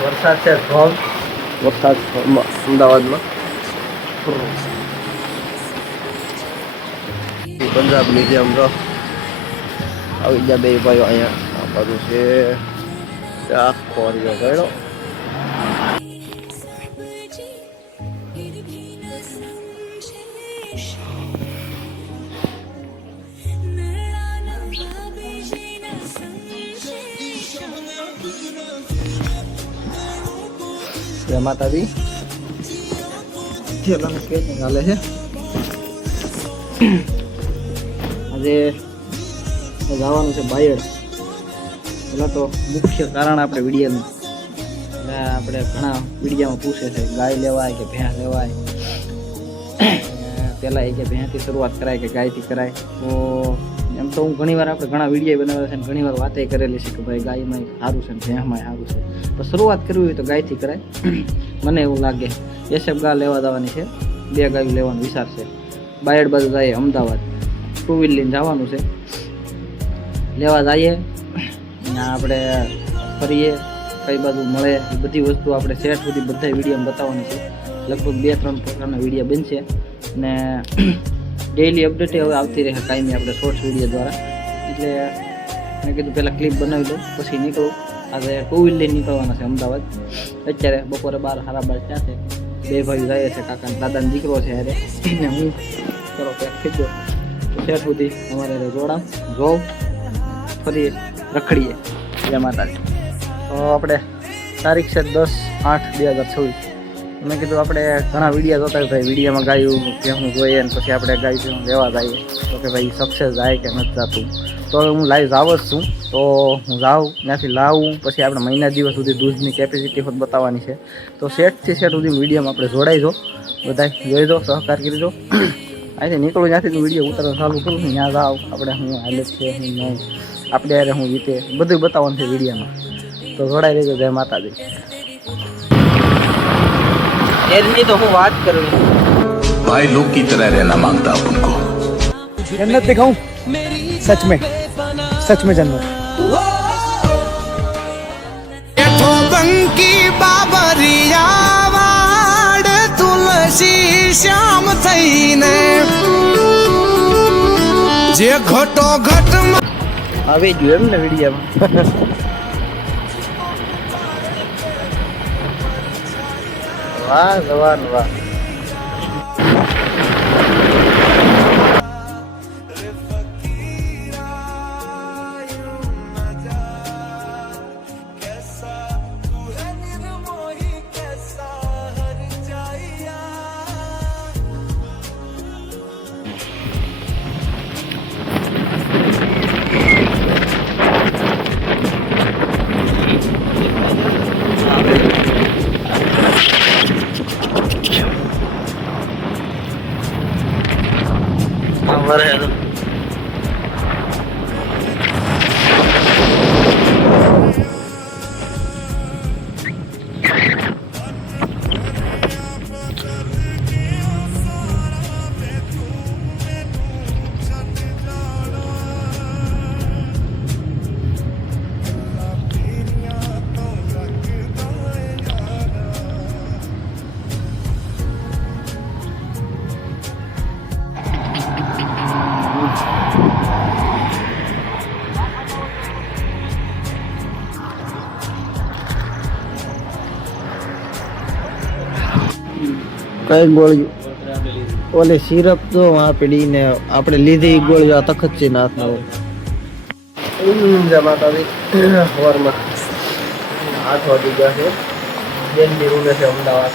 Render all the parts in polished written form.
વરસાદ છે ધોમ વરસાદ અમદાવાદમાં પંજાબ મ્યુઝિયમ જો આવી ગયા બે ભાઈઓ અહીંયા આ બાજુ છે આખો હરિયો ગયો જય માતાજી ખેલાને કે ચાલે છે આજે જવાનું છે બાયડ પેલા તો મુખ્ય કારણ આપણે વિડીયોનું એટલે આપણે ઘણા વિડીયોમાં પૂછે છે ગાય લેવાય કે ભેંસ લેવાય પહેલાં એ કે ભેંસથી શરૂઆત કરાય કે ગાયથી કરાય તો એમ તો હું ઘણીવાર આપણે ઘણા વિડીયો બનાવ્યા છે અને ઘણીવાર વાતે કરેલી છે કે ભાઈ ગાયમાં સારું છે ને ભેંસમાં સારું છે તો શરૂઆત કરવી હોય તો ગાયથી કરાય મને એવું લાગે એસએફ ગા લેવા જવાની છે 2 ગાયો લેવાનો વિચાર છે બાયડ બાજુ જઈએ અમદાવાદ 2 વ્હીલ લઈને જવાનું છે લેવા જઈએ અને આપણે ફરીએ કઈ બાજુ મળે એ બધી વસ્તુ આપણે સેટ સુધી બધા વિડીયોમાં બતાવવાની છે લગભગ 2-3 પ્રકારના વિડીયો બનશે અને ડેઈલી અપડેટ હવે આવતી રહે કાયમી આપણે શોર્ટ્સ વિડીયો દ્વારા એટલે મેં કીધું પહેલાં ક્લિપ બનાવી દઉં પછી નીકળું આજે 2 વ્હીલ લઈને નીકળવાના છે અમદાવાદ અત્યારે બપોરે 12-12 ત્યાં છે 2 ભાઈઓ જાય છે કાકા દાદાનો દીકરો છે અરે ને હું કરો પેક થઈ ગયો શેર સુધી અમારે જોડામ જોવ ફરી રખડીએ જય માતાજી તો આપણે તારીખ છે 10/8/2026 મેં કીધું આપણે ઘણા વિડીયો જોતા ભાઈ વિડીયોમાં ગાયું ભેહું જોઈએ અને પછી આપણે ગાય ભેહું લેવા જઈએ તો કે ભાઈ સક્સેસ જાય કે નથી જતું તો હું લાઈવ જાવ જ છું તો હું જાઉં ત્યાંથી લાવું પછી આપણે મહિના દિવસ સુધી દૂધની કેપેસિટી હોત બતાવવાની છે તો સેટથી સેટ સુધી વિડીયોમાં આપણે જોડાઈજો બધા જોઈ દો સહકાર કરી દો અહીંથી નીકળું ત્યાંથી વિડીયો ઉતારવા ચાલુ કરું ત્યાં જાઓ આપણે હું હાલત છે હું નહીં આપણે યારે હું જીતે બધું બતાવવાનું છે વિડીયોમાં તો જોડાઈ રહેજો જય માતાજી एरनी तो हूँ बात करूँ भाई लोग की तरह रहना मांगता अपन को जन्नत दिखाऊं सच में जन्नत बंकी बाबरिया वाड तुलसी श्याम थईने जे घटो घट આવી ગયું એમ ને વિડીયોમાં વાહ જવાન વાહ Whatever. કઈ ગોળીઓ ઓલે સિરપ તો આ પેઢીને આપણે લીધી ગોળીઓ તખત છે નાથના હોય જમાતા સવારમાં 8 વાગી ગયા છે બેનની રૂલે છે અમદાવાદ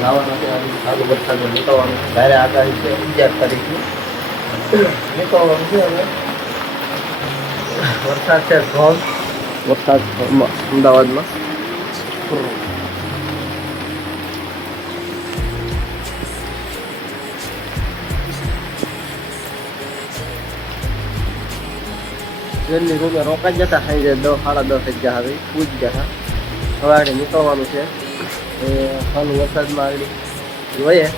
લાવવાના છે આગળ વરસાદ નીકળવાનું ત્યારે આગાહી છે 11 તારીખની નીકળવાનું છે હવે વરસાદ છે ધોમ વરસાદ અમદાવાદમાં જલ્દી રૂપિયા રોકાઈ જતા થઈ જાય 10-10:30 થઈ ગયા હવે પૂજ ગયા હવે આગળ નીકળવાનું છે એ ચાલુ વરસાદમાં આગળ જોઈએ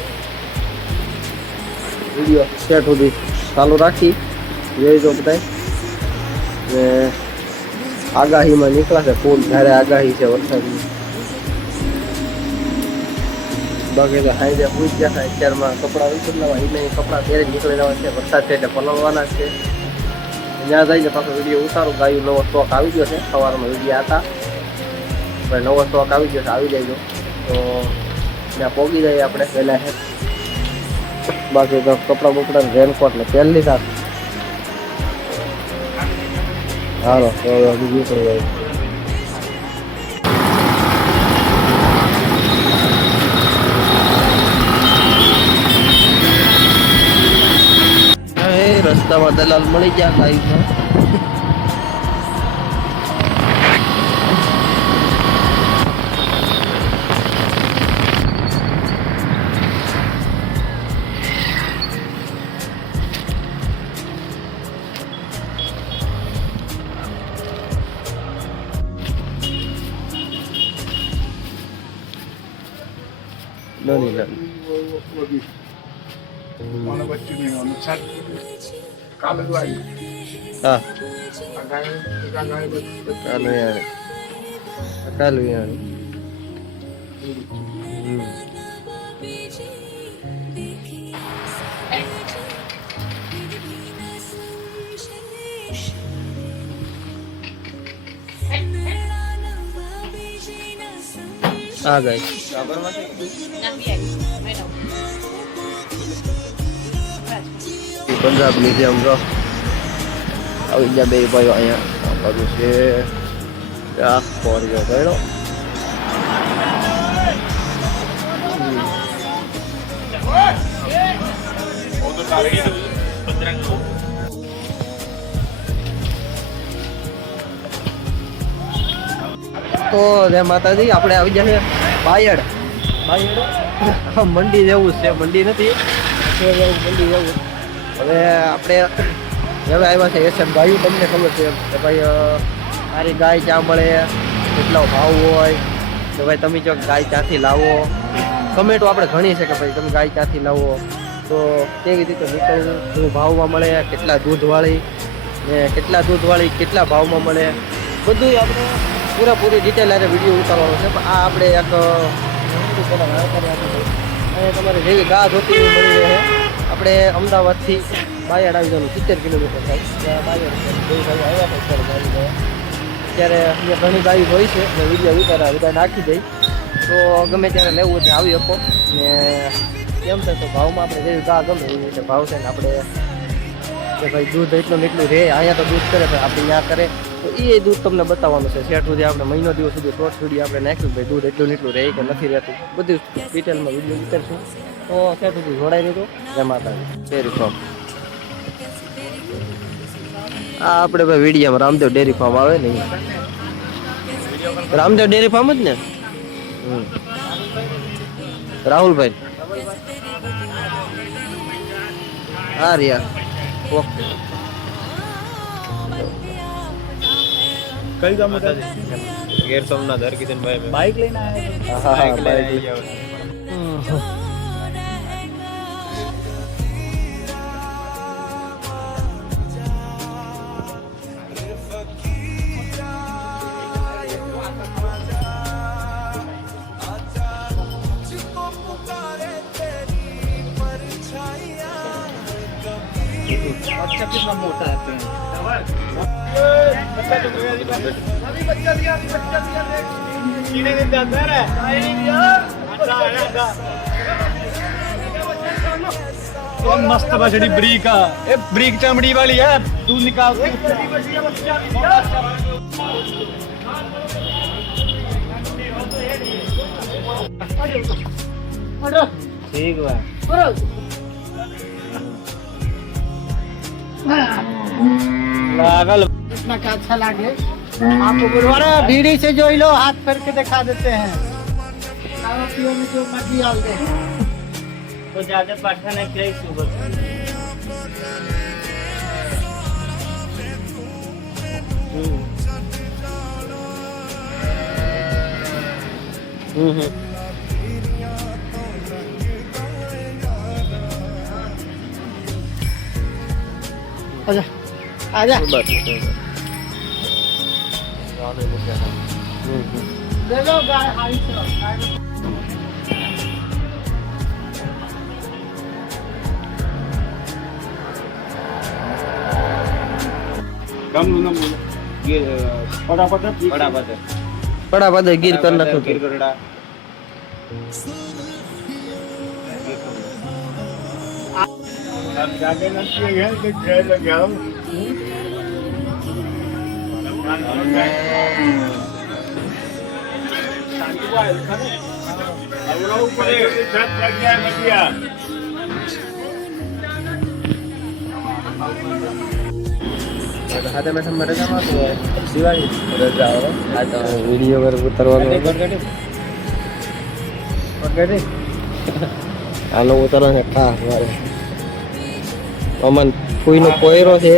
વિડીયો સેટ સુધી ચાલુ રાખી જોઈ દો બધા ને આગાહીમાં નીકળ્યા છે ફૂલ, જ્યારે આગાહી છે વરસાદની. બાકી તો હાઈડે પૂછ ગયા હતા. અત્યારમાં કપડાં વિસરલાવા એને કપડાં પહેરી નીકળી જવા છે. વરસાદ છે એટલે પલળવાના જ છે. ત્યાં જઈને પાછો વિડીયો ઉતારું. ગાયું નવો સ્ટોક આવી ગયો છે. સવારમાં વિડીયો હતા ભાઈ, નવો સ્ટોક આવી ગયો છે, આવી જાય તો ત્યાં પહોંચી જઈએ આપણે પહેલાં છે. બાકી તો કપડાં બપડા રેનકોટ ને પહેરી લીધા. હાલો તો હવે બીજું કરી જાય. રસ્તામાં દલાલ મળી ગયા ગાઈમાં. હા કાલું આ ગઈ પંજાબ મ્યુઝિયમ જો આવી ગયા બે ભાઈઓ અહીંયા. આ બાજુ છે આખો ગયો ગયો. તો જય માતાજી, આપણે આવી ગયા છે બાયડ. મંડી જેવું છે, મંડી નથી મંડી જેવું. હવે આપણે હવે આવ્યા છે એસએમ ગાયું. તમને ખબર છે કે ભાઈ મારી ગાય ક્યાં મળે, કેટલો ભાવ હોય, કે ભાઈ તમે જો ગાય ક્યાંથી લાવો. કમેન્ટો આપણે ઘણી છે કે ભાઈ તમે ગાય ક્યાંથી લાવો, તો કેવી રીતે નીકળવું, શું ભાવમાં મળે, કેટલા દૂધવાળી ને કેટલા દૂધવાળી કેટલા ભાવમાં મળે, બધું આપણે પૂરેપૂરી ડિટેલ આજે વિડીયો ઉતારવાનો છે. પણ આ આપણે એક તમારે જેવી ગા જોતી મળી રહે. આપણે અમદાવાદથી બાયડ આવી જવાનું 70 કિલોમીટર થાય. ત્યાં બાયડ આવ્યા હતા અત્યારે અહીંયા ઘણી ગાયો હોય છે અને વિડીયો ઉતારા બધા નાખી દઈ. તો ગમે ત્યારે લેવું એટલે આવી શકો. ને કેમ છે તો ભાવમાં આપણે જેવી ગા ગમે એવી રીતે ભાવ છે ને આપણે કે ભાઈ દૂધ એટલું ને એટલું રહે. અહીંયા તો દૂધ કરે પણ આપણે ત્યાં કરે તો એ દૂધ તમને બતાવવાનું છે. શેઠ સુધી આપણે મહિનો દિવસ સુધી શોર્ટ વિડીયો આપણે નાખ્યું ભાઈ દૂધ એટલું ને એટલું રહે કે નથી રહેતું, બધું ડિટેલમાં વિડીયો ઉતારશું. તો શેઠ સુધી જોડાઈ દીધું. જય માતાજી. ડેરી ફાર્મ આ આપણે ભાઈ વિડીયોમાં રામદેવ ડેરી ફાર્મ આવે ને, રામદેવ ડેરી ફાર્મ જ ને. રાહુલભાઈ હા રિયા ઓકે. કઈ ગામ હતા? ગેર સોમનાથ હરકિશનભાઈ બાઇક લઈને આવ્યા. હા હા બાઈક. अच्छा कितना मोटा है मस्त बछड़ी ब्री का ब्रीक चमड़ी वाली है, दूध निकाल ठीक है लागल इतना क्या अच्छा लगे आपको गुरुवारा बीड़ी से जो लो हाथ फेर के दिखा देते हैं। में जो मर्जी डाल दे तो ज्यादा पठन है क्या सुबह आजा आजा અમે મૂક્યા હતા. ले लो गाय हाई से गाय પડાપદ ગીર કરી નાખ્યું હતું. ખાતે મેં તમારે રજામાં દિવાળી રજા આ તો વિડીયો પર ઉતારવાનો આનો ઉતારવાનો ખાસ મારે અમન ફૂઈનો પોયરો છે.